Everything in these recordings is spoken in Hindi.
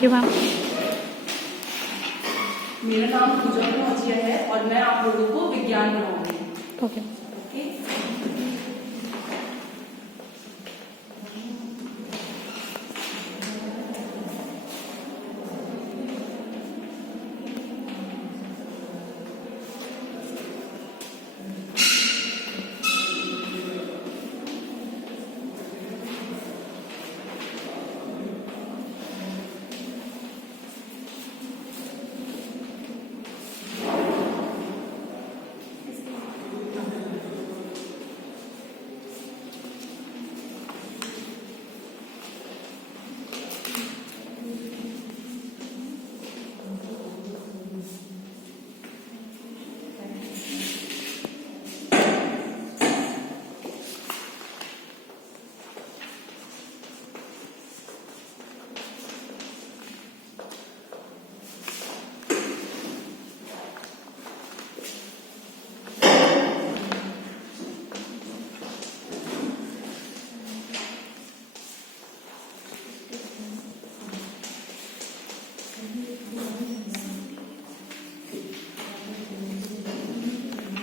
Thank you ma'am. मेरा नाम पूजा मौजिया है और मैं आप लोगों को विज्ञान पढ़ाऊंगी। ओके।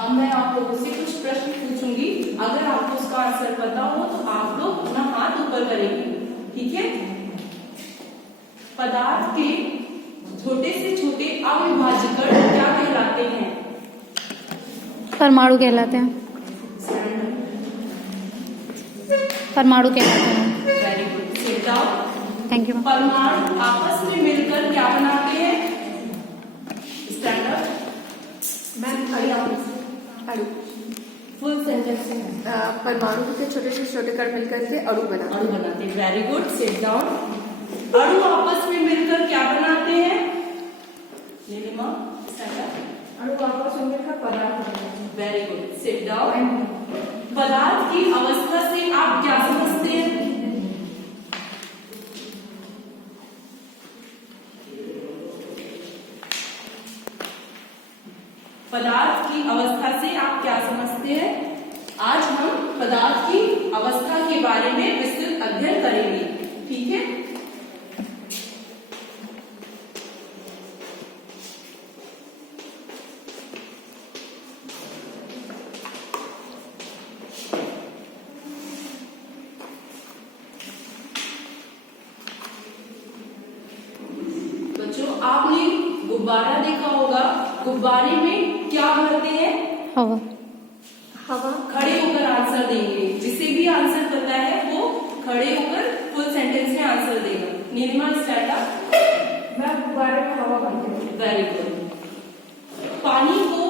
अब मैं आप लोगों से कुछ प्रश्न पूछूंगी, अगर आपको उसका आंसर पता हो तो आप लोग अपना हाथ ऊपर करेंगे, ठीक है। पदार्थ के छोटे से छोटे अविभाज्य कण क्या कहलाते हैं? परमाणु कहलाते हैं। परमाणु कहलाते हैं। Very good, sit down. Thank you ma'am. परमाणु आपस में मिलकर क्या बनाते हैं? Stand up. फुल सेंटेंस में परमाणु के छोटे से छोटे कण मिलकर के अणु बनाते हैं। Very good, sit down. अणु आपस में मिलकर क्या बनाते हैं? Neelima, stand up. अणु आपस में मिलकर पदार्थ बनाते हैं। Very good, sit down. पदार्थ की अवस्था से आप क्या समझते हैं? पदार्थ की अवस्था से आप क्या समझते हैं? आज हम पदार्थ की अवस्था के बारे में विस्तृत अध्ययन करेंगे, ठीक है। बच्चों, आपने गुब्बारा देखा होगा, गुब्बारे में क्या भरते हैं? हवा। हवा। खड़े होकर आंसर देंगे, जिसे भी आंसर पता है वो खड़े होकर फुल सेंटेंस में आंसर देगा। Neelima, start up. मैं गुब्बारे में हवा भरती हूँ। Very good. पानी को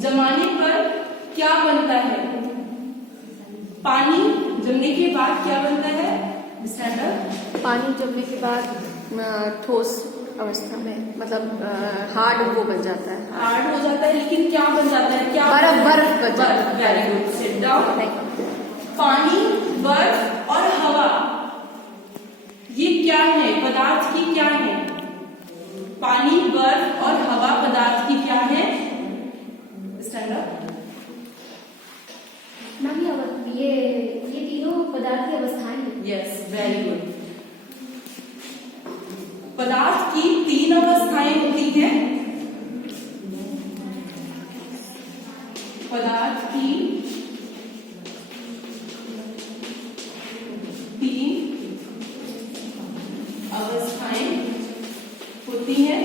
जमाने पर क्या बनता है? पानी जमने के बाद क्या बनता है? Stand up. पानी जमने के बाद ठोस अवस्था में, मतलब हार्ड वो बन जाता है। हार्ड हो जाता है, लेकिन क्या बन जाता है? क्या? बर्फ बन जाता है। Very good, sit down. पानी, बर्फ और हवा, ये क्या है? पदार्थ की क्या है? पानी, बर्फ और हवा पदार्थ की क्या है? Stand up. मैम, ये तीनों पदार्थ की अवस्थाएं हैं। Yes, very good. पदार्थ की 3 अवस्थाएं होती हैं। पदार्थ की 3 अवस्थाएं होती हैं।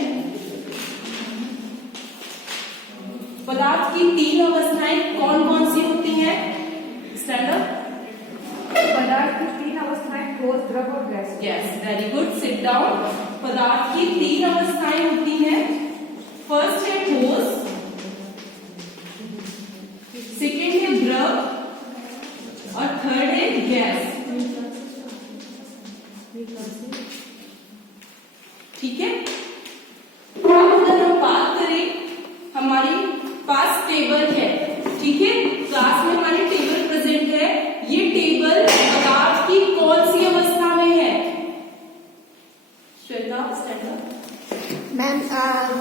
पदार्थ की 3 अवस्थाएं कौन कौन सी होती हैं? Stand up. पदार्थ की 3 अवस्थाएं ठोस, द्रव और gas. Yes, very good, sit down. पदार्थ की 3 अवस्थाएं होती हैं। फर्स्ट है ठोस, सेकेंड है द्रव और थर्ड है गैस, ठीक है। अब अगर हम बात करें, हमारे पास टेबल है, ठीक है, क्लास में हमारी टेबल प्रेजेंट है। ये टेबल पदार्थ की कौन सी अवस्था में है? Shweta, stand up. Ma'am,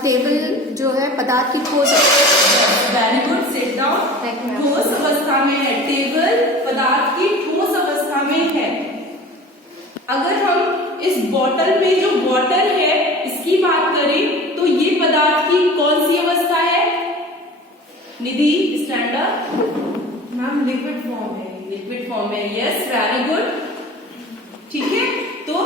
table जो है पदार्थ की ठोस। Very good, sit down. ठोस अवस्था में है टेबल, पदार्थ की ठोस अवस्था में है। अगर हम इस बॉटल में जो वाटर है इसकी बात करें तो ये पदार्थ की कौन सी अवस्था है? Nidhi stand up. Ma'am liquid form है। लिक्विड फॉर्म है, यस वेरी गुड। ठीक है, तो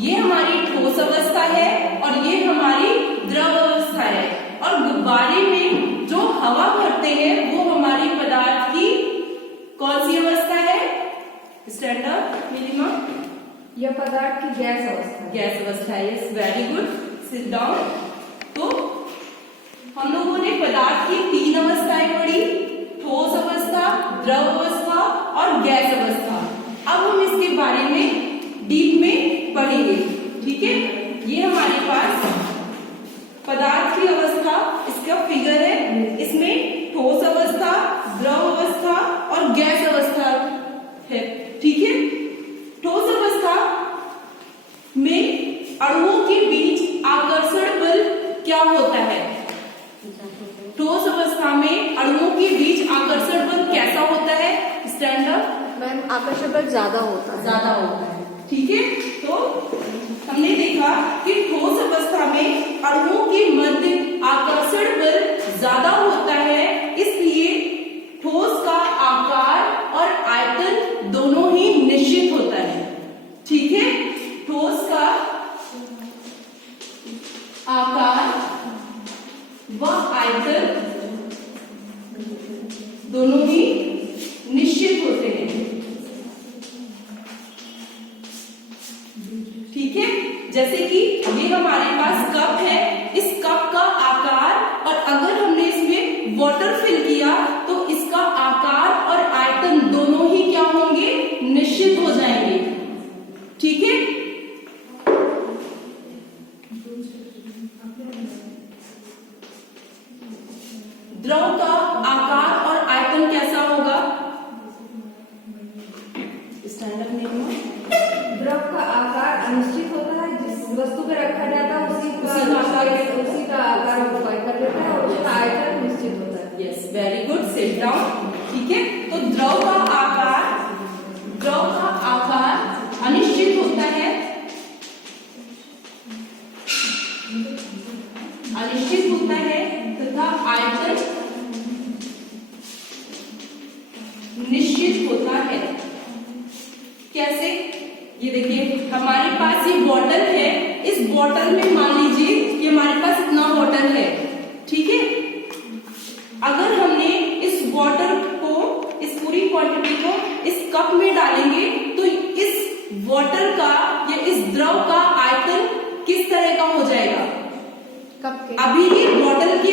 ये हमारी ठोस अवस्था है और ये हमारी द्रव अवस्था है। और गुब्बारे में जो हवा भरते हैं वो हमारी पदार्थ की कौन सी अवस्था है? Stand up Neelima. यह पदार्थ की गैस अवस्था है। गैस अवस्था है, yes very good, sit down. तो हम लोगों ने पदार्थ की 3 अवस्थाएं पढ़ी, ठोस अवस्था, द्रव अवस्था और गैस अवस्था। अब हम इसके बारे में डीप में पढ़ेंगे। ठीक है, ये हमारे पास पदार्थ की अवस्था, इसका फिगर है। इसमें ठोस अवस्था, द्रव अवस्था और गैस अवस्था है। ठीक है, ठोस अवस्था में अणुओं के बीच आकर्षण बल क्या होता है? ठोस अवस्था में अणुओं के बीच आकर्षण बल कैसा होता है? Stand up. मैम आकर्षण बल ज्यादा होता है। ज्यादा होता है। ठीक है, तो हमने देखा कि ठोस अवस्था में अणुओं के मध्य आकर्षण बल ज्यादा होता है, इसलिए ठोस का आकार और आयतन दोनों ही निश्चित होता है। ठीक है, ठोस का आकार व आयतन दोनों ही निश्चित होते हैं। ठीक है, जैसे कि ये हमारे पास कप है, इस कप का आकार और अगर हमने इसमें वाटर फिल किया तो इसका आकार और आयतन दोनों ही क्या होंगे? निश्चित हो जाएंगे। ठीक है, द्रव का आकार और आयतन कैसा होगा? Stand up Neelima. द्रव का आकार अनिश्चित होता है, जिस वस्तु पे रखा जाता है उसी का आकार उपाय कर लेता है और उसका आयतन निश्चित होता है। Yes very good, sit down. ठीक है, तो द्रव का आकार अनिश्चित होता है, तथा आयतन निश्चित होता है। कैसे? ये देखिए हमारे पास ये बॉटल है, इस बॉटल में मान लीजिए कि हमारे पास इतना वाटर है। ठीक है, अगर हमने इस वाटर को, इस पूरी क्वांटिटी को इस कप में डालेंगे तो इस वाटर का या इस द्रव का आयतन किस तरह का हो जाएगा? कप के। अभी ये बॉटल के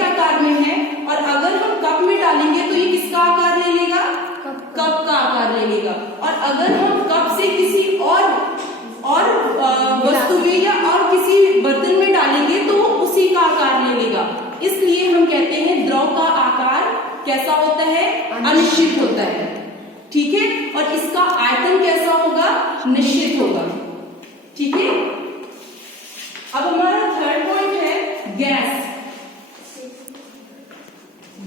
आकार में है और अगर हम कप में डालेंगे तो ये किसका आकार ले लेगा? कप का आकार ले लेगा। और अगर हम कप से किसी और वस्तु में या और किसी बर्तन में डालेंगे तो वो उसी का आकार ले लेगा। इसलिए हम कहते हैं द्रव का आकार कैसा होता है? अनिश्चित होता है। ठीक है, और इसका आयतन कैसा होगा? निश्चित होगा। ठीक है, अब हमारा थर्ड पॉइंट है गैस।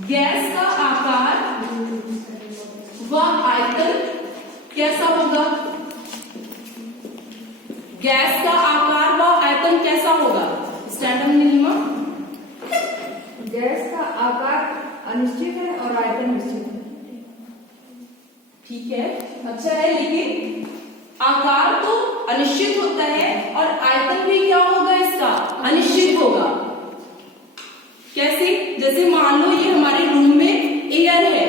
गैस का आकार व आयतन कैसा होगा? गैस का आकार व आयतन कैसा होगा? Stand up Nilima. गैस का आकार अनिश्चित है और आयतन निश्चित है। ठीक है, अच्छा है, लेकिन आकार तो अनिश्चित होता है और आयतन भी क्या होगा? इसका अनिश्चित होगा। कैसे? जैसे मान लो ये हमारे रूम में एयर है,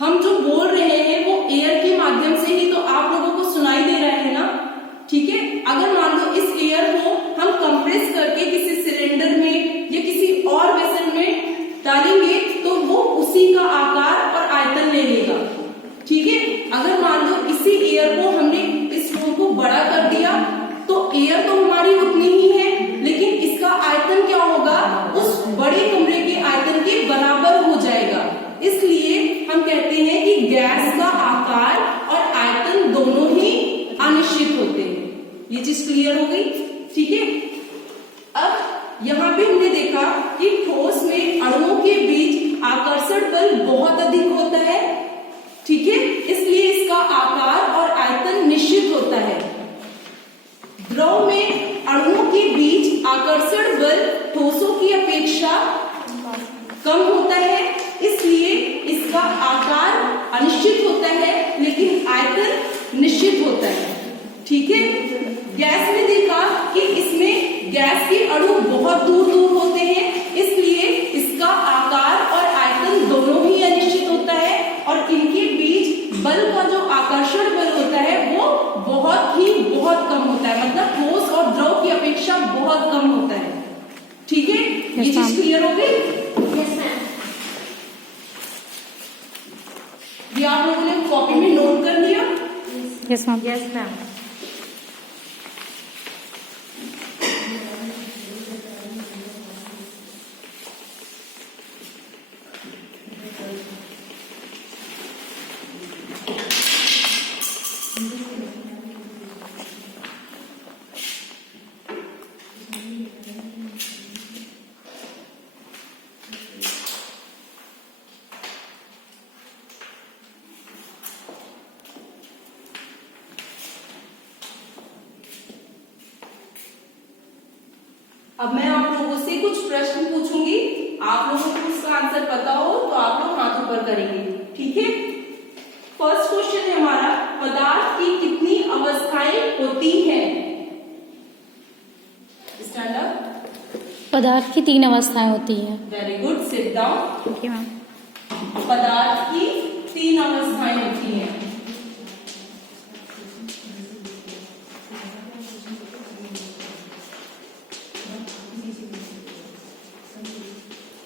हम जो बोल रहे हैं वो एयर के माध्यम से ही तो आप लोगों को सुनाई दे रहा है ना। ठीक है, अगर मान लो इस एयर को हम कंप्रेस करके किसी सिलेंडर में या किसी और वेसल में डालेंगे तो वो उसी का आकार और आयतन ले लेगा। ठीक है, अगर मान लो इसी एयर को हमने इस रूम को बड़ा कर दिया तो एयर तो हमारी उतनी ही है, लेकिन इसका आयतन क्या होगा? उस बड़े कमरे के आयतन के बराबर हो जाएगा। इसलिए हम कहते हैं कि गैस का आकार और आयतन दोनों ही अनिश्चित होते हैं। ये चीज क्लियर हो गई? ठीक है, अब यहाँ पे हमने देखा कि ठोस में अणुओं के बीच आकर्षण बल बहुत अधिक होता है। ठीक है, इसलिए इसका आकार और आयतन निश्चित होता है। द्रव में अणुओं के बीच आकर्षण बल ठोसों की अपेक्षा कम होता है, इसलिए इसका आकार अनिश्चित होता है लेकिन आयतन निश्चित होता है। ठीक है। गैस में देखा कि इसमें गैस के अणु बहुत दूर दूर होते हैं, इसलिए इसका आकार और आयतन दोनों ही अनिश्चित होता है और इनके बीच बल का जो आकर्षण बल होता है वो बहुत कम होता है, मतलब ठोस और द्रव की अपेक्षा बहुत कम होता है। ठीक है। ये चीज क्लियर हो गई? Yes ma'am. ये आप लोगों ने कॉपी में नोट कर लिया? Yes ma'am. Yes ma'am. अब मैं आप लोगों से कुछ प्रश्न पूछूंगी, आप लोगों को उसका आंसर पता हो तो आप लोग हाथ ऊपर करेंगे। ठीक है। फर्स्ट क्वेश्चन है हमारा, पदार्थ की कितनी अवस्थाएं होती हैं? Stand up. पदार्थ की 3 अवस्थाएं होती हैं। Very good, sit down. Okay ma'am. पदार्थ की 3 अवस्थाएं होती हैं।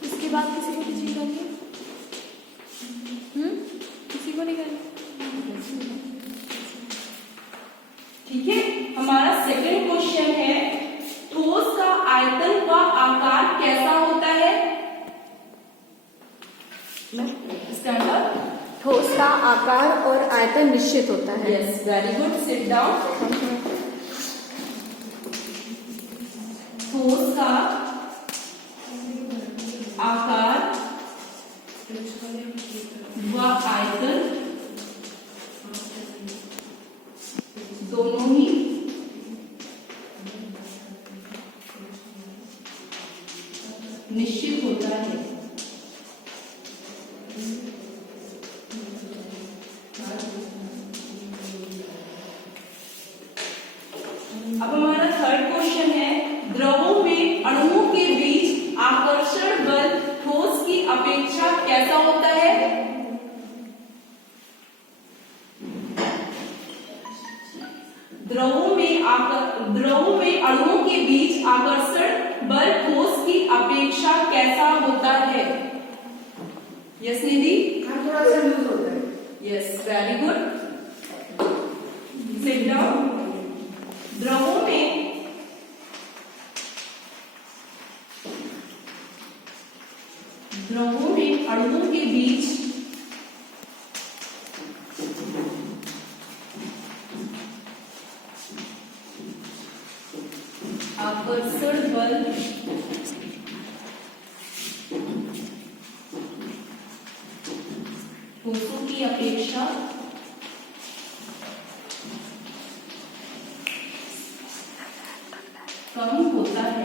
इसके बाद किसी को किसी करिए, किसी को नहीं करिए। ठीक है। हमारा सेकंड क्वेश्चन है, ठोस का आयतन व आकार कैसा होता है? Stand up. ठोस का आकार और आयतन निश्चित होता है। Yes, very good, sit down. ठोस का आकार व आयतन दोनों ही निश्चित होता है। अब हमारा थर्ड क्वेश्चन है, द्रवों में अणुओं के बीच आकर्षण बल ठोस की अपेक्षा कैसा होता है? द्रवों में अणुओं के बीच आकर्षण बल ठोस की अपेक्षा कैसा होता है? यस निधि? थोड़ा सा लूज होता है। Yes, very good, sit down. द्रवों में अणुओं के बीच आकर्षण बल ठोसों की अपेक्षा कम होता है।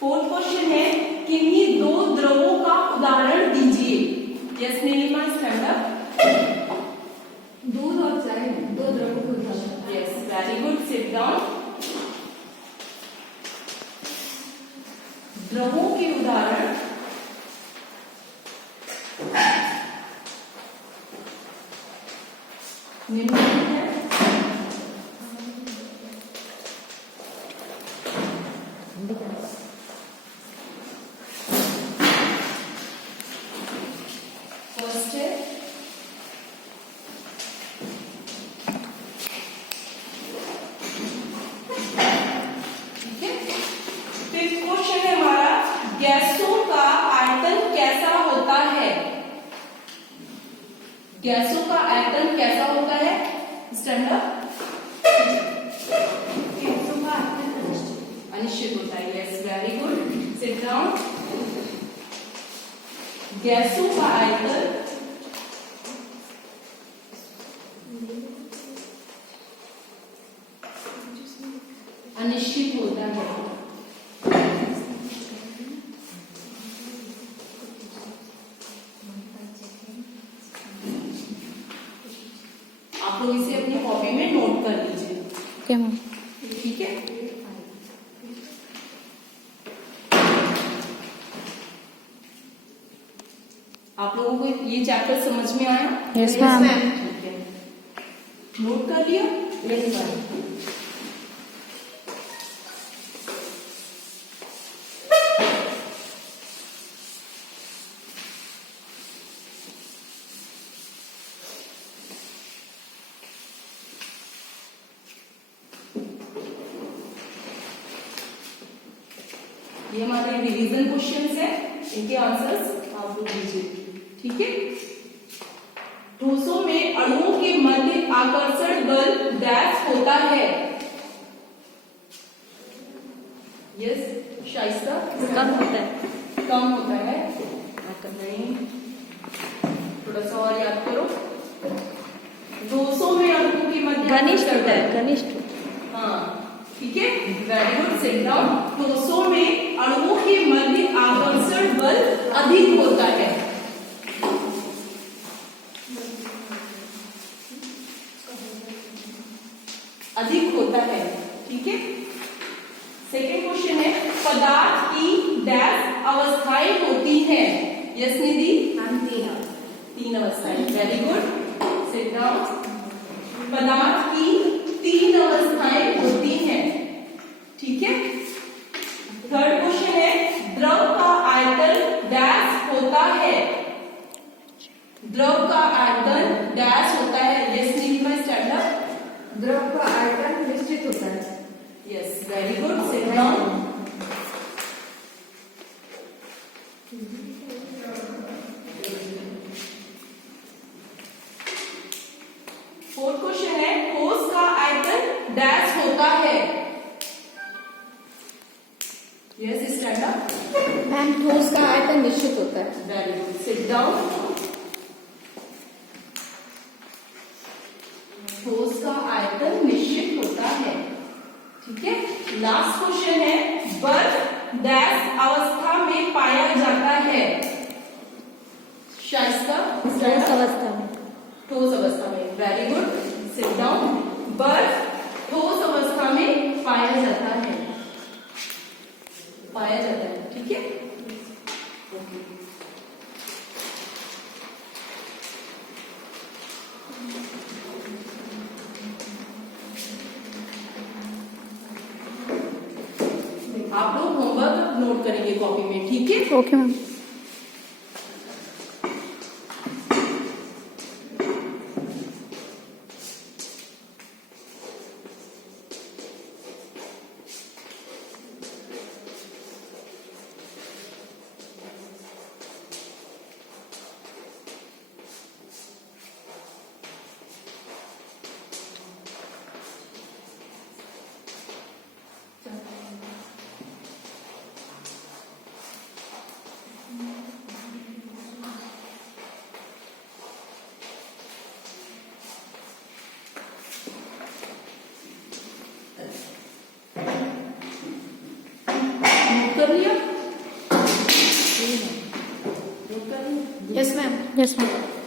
फोर्थ क्वेश्चन है, किन्हीं 2 द्रवों का उदाहरण दीजिए। Yes Nilima, stand up. दूध और चाय 2 द्रवों को उदाहरण। Yes, very good, sit down. द्रवों के उदाहरण निम्नलिखित हैं। फर्स्ट है फिफ्थ क्वेश्चन है हमारा, गैसों का आयतन कैसा होता है? गैसों का आयतन कैसा होता है? Stand up. गैसों का आयतन अनिश्चित होता है। Yes, very good, sit down. गैसों का आयतन ओके मैम। ठीक है। आप लोगों को ये चैप्टर समझ में आया? Yes ma'am. ठीक है, नोट कर लिया? Yes ma'am. ये हमारे रिवीजन क्वेश्चंस है, इनके आंसर्स आप लोग दीजिए। ठीक है। ठोसों में अणुओं के मध्य आकर्षण बल डैश होता है। यस शाइस्ता? कम होता है। कम होता है। नहीं, थोड़ा सा और याद करो। ठोसों में अणुओं के मध्य घनिष्ठ होता है। घनिष्ठ। हाँ ठीक है, वेरी गुड, सिट डाउन। ठोसों में अणुओं के मध्य आकर्षण बल अधिक होता है। अधिक होता है। ठीक है। सेकेंड क्वेश्चन है, पदार्थ की डैश अवस्थाएं होती है। यस निधि? तीन अवस्थाएं। Very good, sit down. पदार्थ की तीन अवस्थाएं होती हैं। ठीक है। थर्ड क्वेश्चन है, द्रव का आयतन डैश होता है। द्रव का आयतन डैश होता है। Yes Nilima, stand up. द्रव का आयतन निश्चित होता है। Yes, very good, sit down. Fourth question है, ठोस का आयतन डैश होता है। Yes, stand up. मैम, ठोस का आयतन निश्चित होता है। Very good, sit down. ठोस का आयतन निश्चित होता है। ठीक है। लास्ट क्वेश्चन है, बर्फ डैश अवस्था में पाया जाता है। शाइस्ता? ठोस अवस्था में। ठोस अवस्था में। Very good, sit down. बर्फ ठोस अवस्था में पाया जाता है। पाया जाता है। ठीक है। आप लोग होमवर्क नोट करेंगे कॉपी में। ठीक है। Okay ma'am. कर लिया? Yes ma'am. Yes ma'am.